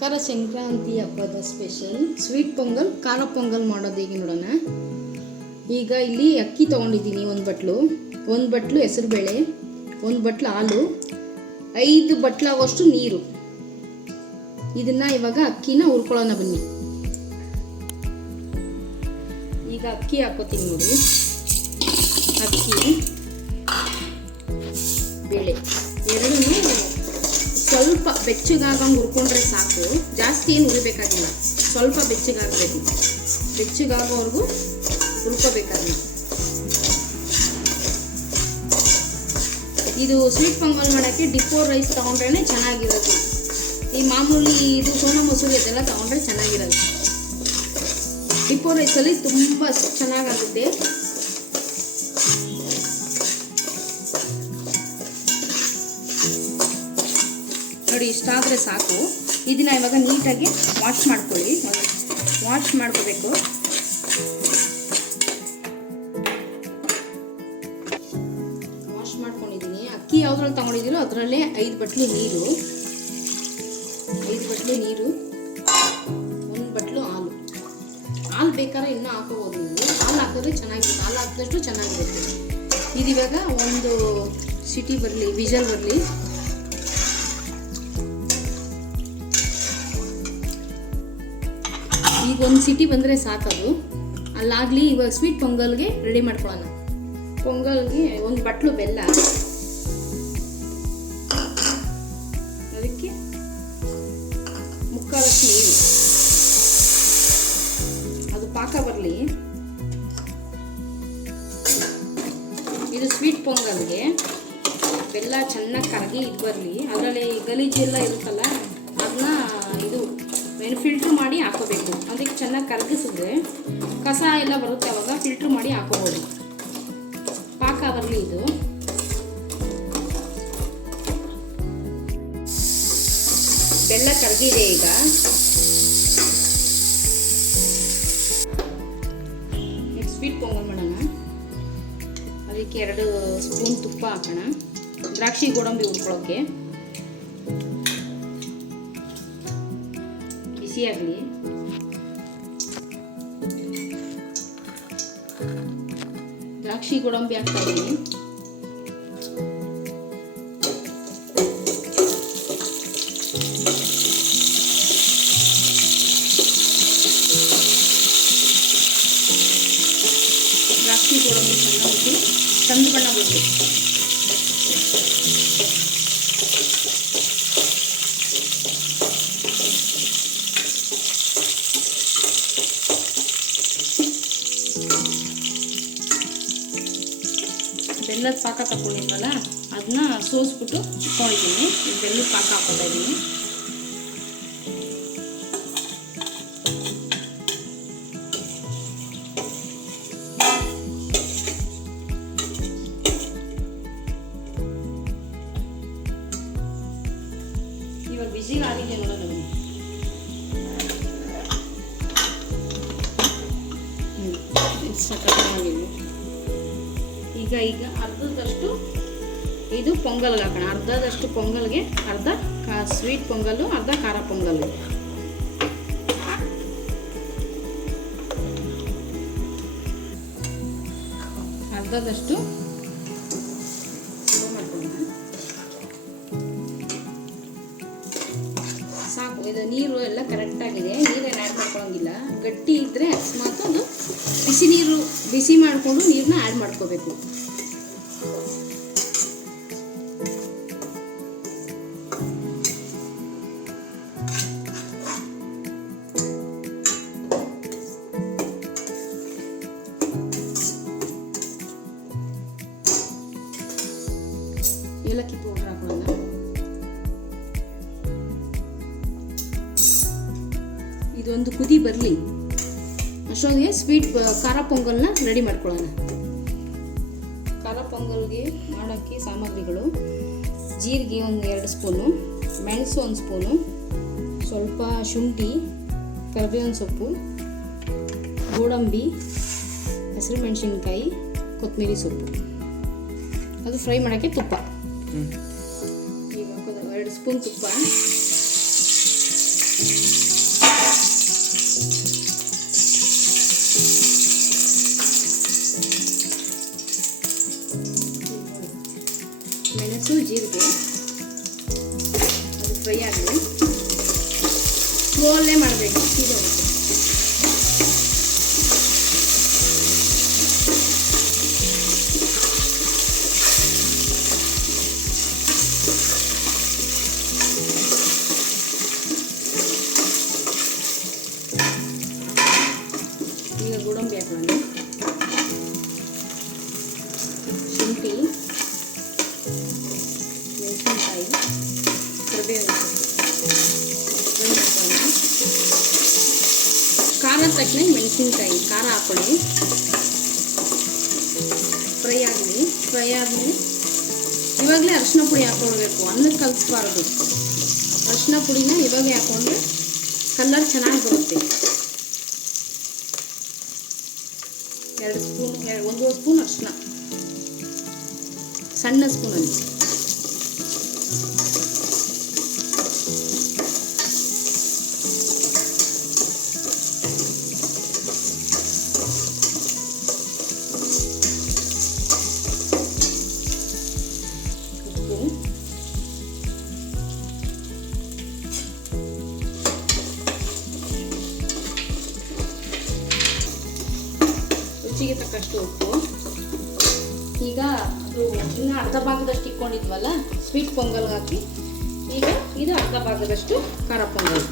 ಮಕರ ಸಂಕ್ರಾಂತಿ ಹಬ್ಬದ special sweet pongal, ಖಾರ ಪೊಂಗಲ್ ಮಾಡೋದು ಹೇಗೆ ನೋಡೋಣ. ಈಗ ಇಲ್ಲಿ ಅಕ್ಕಿ ತೊಗೊಂಡಿದ್ದೀನಿ, ಒಂದು ಬಟ್ಲು ಹೆಸರುಬೇಳೆ, ಒಂದು ಬಟ್ಲು ಹಾಲು, 5 ಬಟ್ಲಾಗುವಷ್ಟು ನೀರು. ಇದನ್ನು ಇವಾಗ ಅಕ್ಕಿನ ಹುರ್ಕೊಳ್ಳೋಣ ಬನ್ನಿ. ಈಗ ಅಕ್ಕಿ ಹಾಕೋತೀನಿ ನೋಡಿ. ಅಕ್ಕಿ, ಬೇಳೆ ಎರಡೂ ಸ್ವಲ್ಪ ಬೆಚ್ಚಗಾಗಂಗೆ ಹುರ್ಕೊಂಡ್ರೆ ಸಾಕು. ಜಾಸ್ತಿ ಏನು ಹುರಿಬೇಕಾಗಿಲ್ಲ, ಸ್ವಲ್ಪ ಬೆಚ್ಚಗಾಗಬೇಕು. ಬೆಚ್ಚಗಾಗೋವರೆಗೂ ಹುರ್ಕೋಬೇಕಾಗಿಲ್ಲ. ಇದು ಸ್ವೀಟ್ ಪೊಂಗಲ್ ಮಾಡೋಕ್ಕೆ ಡಿಪೋ ರೈಸ್ ತೊಗೊಂಡ್ರೆ ಚೆನ್ನಾಗಿರೋದು. ಈ ಮಾಮೂಲಿ ಇದು ಸೋನಾ ಮಸೂರಿ ಅದೆಲ್ಲ ತೊಗೊಂಡ್ರೆ ಚೆನ್ನಾಗಿರೋದು. ಡಿಪೋ ರೈಸಲ್ಲಿ ತುಂಬ ಚೆನ್ನಾಗಾಗುತ್ತೆ. ನೋಡಿ, ಇಷ್ಟಾದರೆ ಸಾಕು. ಇದನ್ನ ಇವಾಗ ನೀಟಾಗಿ ವಾಶ್ ಮಾಡ್ಕೊಳ್ಳಿ. ವಾಶ್ ಮಾಡ್ಕೋಬೇಕು. ವಾಶ್ ಮಾಡ್ಕೊಂಡಿದ್ದೀನಿ. ಅಕ್ಕಿ ಯಾವ್ದ್ರಲ್ಲಿ ತೊಗೊಂಡಿದ್ದೀರೋ ಅದರಲ್ಲೇ 5 ಬಟ್ಲು ನೀರು, 1 ಬಟ್ಲು ಹಾಲು. ಹಾಲು ಬೇಕಾದ್ರೆ ಇನ್ನೂ ಹಾಕೋಬೋದು. ನೀವು ಹಾಲು ಹಾಕಿದ್ರೆ ಚೆನ್ನಾಗಿರುತ್ತೆ, ಹಾಲು ಹಾಕಿದಷ್ಟು ಚೆನ್ನಾಗಿರುತ್ತೆ. ಇದಿವಾಗ ಒಂದು ಸಿಟಿ ಬರಲಿ, ವಿಜಲ್ ಬರಲಿ. ಈಗ ಒಂದು ಸಿಟಿ ಬಂದರೆ ಸಾಕದು. ಅಲ್ಲಾಗಲಿ ಇವಾಗ ಸ್ವೀಟ್ ಪೊಂಗಲ್ಗೆ ರೆಡಿ ಮಾಡ್ಕೊಳ್ಳೋಣ. ಪೊಂಗಲ್ಗೆ 1 ಬಟ್ಲು ಬೆಲ್ಲ, ಅದಕ್ಕೆ 3/4 ನೀರು. ಅದು ಪಾಕ ಬರಲಿ. ಇದು ಸ್ವೀಟ್ ಪೊಂಗಲ್ಗೆ ಬೆಲ್ಲ ಚೆನ್ನಾಗಿ ಕರಗಿ ಇದು ಬರಲಿ. ಅದರಲ್ಲಿ ಗಲೀಜೆಲ್ಲ ಇರುತ್ತಲ್ಲ, ಅದನ್ನ ಇದು ಫಿಲ್ಟ್ರ್ ಮಾಡಿ ಹಾಕೋಬೇಕು. ಅದಕ್ಕೆ ಚೆನ್ನಾಗಿ ಕರಗಿಸಿದ್ರೆ ಕಸ ಎಲ್ಲ ಬರುತ್ತೆ, ಅವಾಗ ಫಿಲ್ಟ್ರ್ ಮಾಡಿ ಹಾಕೋಬೋದು. ಪಾಕ ಬರಲಿ. ಇದು ಬೆಲ್ಲ ಕರಗಿದೆ. ಈಗ ಸ್ವೀಟ್ ಪೊಂಗಲ್ ಮಾಡೋಣ. ಅದಕ್ಕೆ 2 ಸ್ಪೂನ್ ತುಪ್ಪ ಹಾಕೋಣ. ದ್ರಾಕ್ಷಿ ಗೋಡಂಬಿ ಹುರ್ಕೊಳ್ಳೋಕ್ಕೆ ಬಿಸಿ ಆಗಲಿ. ದ್ರಾಕ್ಷಿ ಗೋಡಂಬಿ ಹಾಕ್ತಾ ಇದ್ದೀನಿ. ದ್ರಾಕ್ಷಿ ಗೋಡಂಬಿ ಚೆನ್ನಾಗಿ ಕಂದು ಬಣ್ಣ ಬರಬೇಕು. ಬೆಲ್ಲದ ಪಾಕ ತಗೊಂಡಿದ್ವಲ್ಲ, ಅದನ್ನ ಸೋಸ್ಬಿಟ್ಟು ಇಟ್ಕೊಂಡಿದ್ದೀನಿ. ಬೆಲ್ಲದ ಪಾಕ ಹಾಕೋತಾ ಇದ್ದೀನಿ. ಇವಾಗ ಬಿಸಿ ಆಗಿದೆ ನೋಡೋಣ. ಸಕ್ಕತ್ತಾಗಿದೆ. ಈಗ ಅರ್ಧದಷ್ಟು ಇದು ಪೊಂಗಲ್ಗೆ ಹಾಕೋಣ. ಅರ್ಧದಷ್ಟು ಪೊಂಗಲ್ಗೆ, ಅರ್ಧ ಸ್ವೀಟ್ ಪೊಂಗಲ್ಲು, ಅರ್ಧ ಖಾರ ಪೊಂಗಲ್ಲು. ಅರ್ಧದಷ್ಟು ಸಾಕು. ಇದು ನೀರು ಎಲ್ಲ ಕರೆಕ್ಟಾಗಿದೆ. ನೀರೇನು ಆ್ಯಡ್ ಮಾಡ್ಕೊಳ್ಳೋಂಗಿಲ್ಲ. ಗಟ್ಟಿ ಇದ್ದರೆ ಅಕಸ್ಮಾತ್ ಅದು ಬಿಸಿ ಮಾಡಿಕೊಂಡು ನೀರನ್ನ ಆ್ಯಡ್ ಮಾಡ್ಕೋಬೇಕು. ಏಲಕ್ಕಿ ಪೌಡರ್ ಹಾಕೊಳ್ಳೋಣ. ಇದೊಂದು ಕುದಿ ಬರಲಿ ಅಷ್ಟೊಂದಿಗೆ ಸ್ವೀಟ್ ಖಾರ ಪೊಂಗಲ್ನ ರೆಡಿ ಮಾಡ್ಕೊಳ್ಳೋಣ. ಖಾರ ಪೊಂಗಲ್ಗೆ ಮಾಡೋಕ್ಕೆ ಸಾಮಗ್ರಿಗಳು: ಜೀರಿಗೆ 2 ಸ್ಪೂನು, ಮೆಣಸು 1 ಸ್ಪೂನು, ಸ್ವಲ್ಪ ಶುಂಠಿ, ಕರಿಬೇವಿನ ಸೊಪ್ಪು, ಗೋಡಂಬಿ, ಹಸಿರು ಮೆಣಸಿನ್ಕಾಯಿ, ಕೊತ್ತಂಬರಿ ಸೊಪ್ಪು. ಅದು ಫ್ರೈ ಮಾಡೋಕ್ಕೆ ತುಪ್ಪ. ಈಗ 2 ಸ್ಪೂನ್ ತುಪ್ಪ, ಮೆಣಸು ಜೀರಿಗೆ ಅದು ಫ್ರೈ ಆಗಲಿ. ಸ್ಲೋಲ್ಲೇ ಮಾಡಬೇಕು, ಇದು ಈಗ ಗೋಡಂಬಿ ಹಾಕೋಣ, ಶುಂಠಿ, ಮೆಣಸಿನಕಾಯಿ, ಕರಿಬೇವಿನ ಖಾರ ತಕ್ಕನೆ ಮೆಣಸಿನಕಾಯಿ ಖಾರ ಹಾಕೊಳ್ಳಿ. ಫ್ರೈ ಆಗಲಿ. ಫ್ರೈ ಆದಮೇಲೆ ಇವಾಗಲೇ ಅರಿಶಿನ ಪುಡಿ ಹಾಕೊಳ್ಬೇಕು, ಅನ್ನಕ್ಕೆ ಕಲಿಸ್ಬಾರ್ದು. ಅರಿಶಿನ ಪುಡಿನ ಇವಾಗಲೇ ಹಾಕೊಂಡ್ರೆ ಕಲರ್ ಚೆನ್ನಾಗಿ ಬರುತ್ತೆ. 2 ಸ್ಪೂನ್, 1 ಸ್ಪೂನ್ ಅರಿಶಿನ, ಸಣ್ಣ ಸ್ಪೂನಲ್ಲಿ. ರುಚಿಗೆ ತಕ್ಕಷ್ಟು ಉಪ್ಪು. ಈಗ ಅದು ಇನ್ನು ಅರ್ಧ ಭಾಗದಷ್ಟು ಇಟ್ಕೊಂಡಿದ್ವಲ್ಲ ಸ್ವೀಟ್ ಪೊಂಗಲ್ಗೆ ಹಾಕಿ, ಈಗ ಇದು ಅರ್ಧ ಭಾಗದಷ್ಟು ಖಾರ ಪೊಂಗಲ್.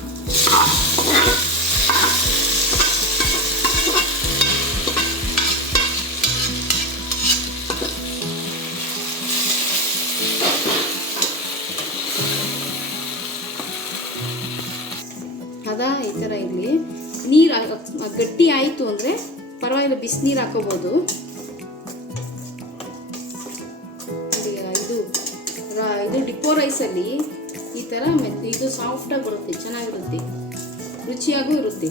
ಅದ ಈ ಥರ ಇರಲಿ. ನೀರು ಗಟ್ಟಿ ಆಯಿತು ಅಂದರೆ ಪರವಾಗಿಲ್ಲ, ಬಿಸಿನೀರು ಹಾಕೋಬೋದು. ಇದು ಡಿಪೋ ರೈಸಲ್ಲಿ ಈ ಥರ ಇದು ಸಾಫ್ಟಾಗಿ ಬರುತ್ತೆ, ಚೆನ್ನಾಗಿರುತ್ತೆ, ರುಚಿಯಾಗೂ ಇರುತ್ತೆ.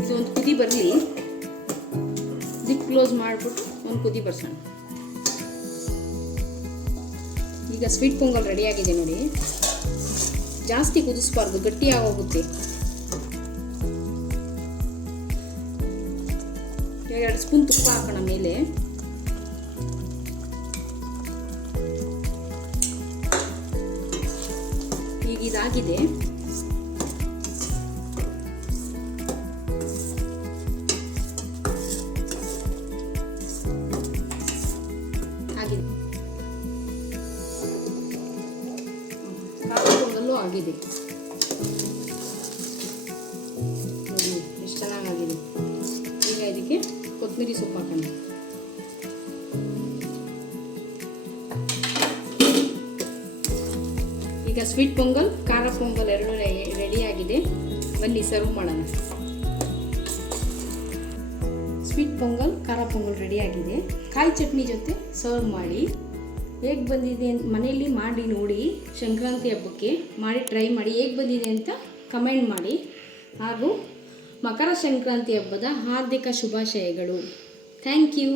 ಇದು ಒಂದು ಕುದಿ ಬರಲಿ, ಜಿಪ್ ಕ್ಲೋಸ್ ಮಾಡಿಬಿಟ್ಟು ಒಂದು ಕುದಿ ಬರ್ಸೋಣ. ಈಗ ಸ್ವೀಟ್ ಪೊಂಗಲ್ ರೆಡಿಯಾಗಿದೆ ನೋಡಿ. ಜಾಸ್ತಿ ಕುದಿಸ್ಬಾರ್ದು, ಗಟ್ಟಿಯಾಗೋಗುತ್ತೆ. 2 ಸ್ಪೂನ್ ತುಪ್ಪ ಹಾಕೋಣ ಮೇಲೆ. ಈಗ ಇದಾಗಿದೆ. ಆಗಿದೆ, ಖಾರ ಪೊಂಗಲ್ಲು ಆಗಿದೆ ನೋಡಿ, ಎಷ್ಟು ಚೆನ್ನಾಗಾಗಿದೆ. ಈಗ ಇದಕ್ಕೆ ಕೊತ್ತಂಬರಿ ಸೊಪ್ಪು ಹಾಕೋಣ. ಈಗ ಸ್ವೀಟ್ ಪೊಂಗಲ್, ಖಾರ ಪೊಂಗಲ್ ಎರಡೂ ರೆಡಿಯಾಗಿದೆ. ಬನ್ನಿ ಸರ್ವ್ ಮಾಡೋಣ. ಸ್ವೀಟ್ ಪೊಂಗಲ್, ಖಾರ ಪೊಂಗಲ್ ರೆಡಿಯಾಗಿದೆ. ಕಾಯಿ ಚಟ್ನಿ ಜೊತೆ ಸರ್ವ್ ಮಾಡಿ. ಹೇಗೆ ಬಂದಿದೆ ಮನೆಯಲ್ಲಿ ಮಾಡಿ ನೋಡಿ, ಸಂಕ್ರಾಂತಿ ಹಬ್ಬಕ್ಕೆ ಮಾಡಿ ಟ್ರೈ ಮಾಡಿ. ಹೇಗೆ ಬಂದಿದೆ ಅಂತ ಕಮೆಂಟ್ ಮಾಡಿ. ಹಾಗೂ ಮಕರ ಸಂಕ್ರಾಂತಿ ಹಬ್ಬದ ಹಾರ್ದಿಕ ಶುಭಾಶಯಗಳು. Thank you.